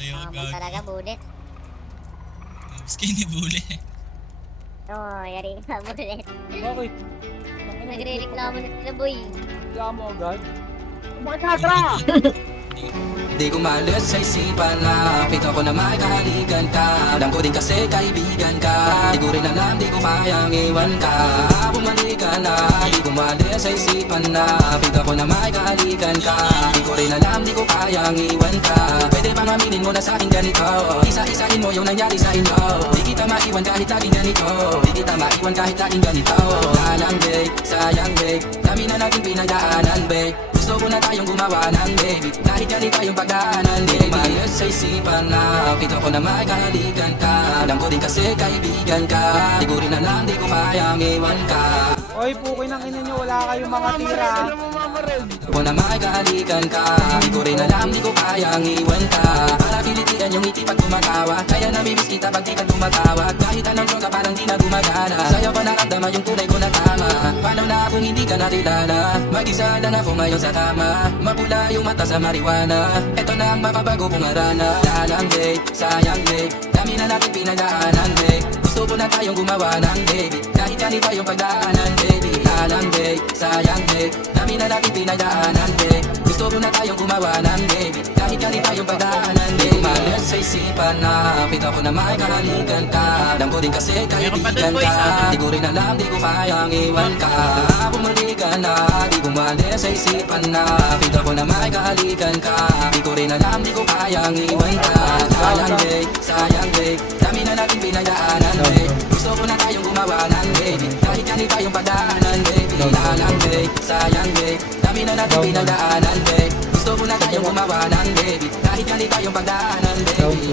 Tayo ka Mo talaga, gago. bullet. Skinny bully. Oo, yari ka, bullet. Bakit? Nagre-reklamo na sila, boy. Reklamo agad? Di ko malas sa isipan na kita ko na may kahalikan ka. Alam ko din kasi kaibigan ka. Di ko rin alam, di ko kayang iwan ka. Bumalik ka na, di ko malas sa isipan na kita ko na may kahalikan ka. Di ko rin alam, di ko kayang iwan ka. Pwede bang aminin mo na sa akin ganito? Isa-isahin mo yung nangyari sa inyo. Di kita maiwan kahit laging ganito. Di kita maiwan kahit laging ganito. Alang babe, sayang babe, dami na natin pinagdaanan babe. Gusto ko na tayong gumawa ng baby. Kahit ganito yung pagdaanan baby. Malas sa isipan na kita ko na may kahalikan ka. Alam ko din kasi kaibigan ka. Di ko rin alam, di ko kayang iwan ka. Oy, pukoy ng ina nyo, wala kayong mga tira. Ko na may kahalikan ka. Di ko rin alam, di ko kayang iwan ka. Para kilitian yung ngiti pag tumatawa. Kaya namimiss kita pag di ka tumatawag. Kahit anong droga parang di na gumagana. Sa'yo ko naramdaman yung tunay ko na tama. Paano na kung hindi ka nakilala? Mag-isa lang ako ngayon sa kama. Mapula yung mata sa marijuana. Eto na ang makabago kong arana. Dalang babe, sayang babe, dami na natin pinagdaanan babe. Gusto ko na tayong gumawa ng baby. Kahit ganito yung pagdaanan baby. Dalang babe, sayang babe, dami na natin pinagdaanan babe. Gusto ko na tayong gumawa ng baby. Kahit ganito yung pagdaanan baby. Malas sa isipan na kita ko na may kahalikan ka. Alam ko din kasi kaibigan ka. Di ko rin alam, di ko kayang iwan ka. Bumalik ka na, di ko malas sa isipan na kita ko na may kahalikan ka. Di ko rin alam, di ko kayang iwan ka. Sayang babe, sayang babe, dami na natin pinagdaanan babe. Gusto ko na tayong gumawa ng baby. Kahit ganito yung pagdaanan baby. Dalang babe, sayang babe, dami na natin pinagdaanan babe. Gusto ko na tayong gumawa ng baby. Kahit ganito yung pagdaanan baby.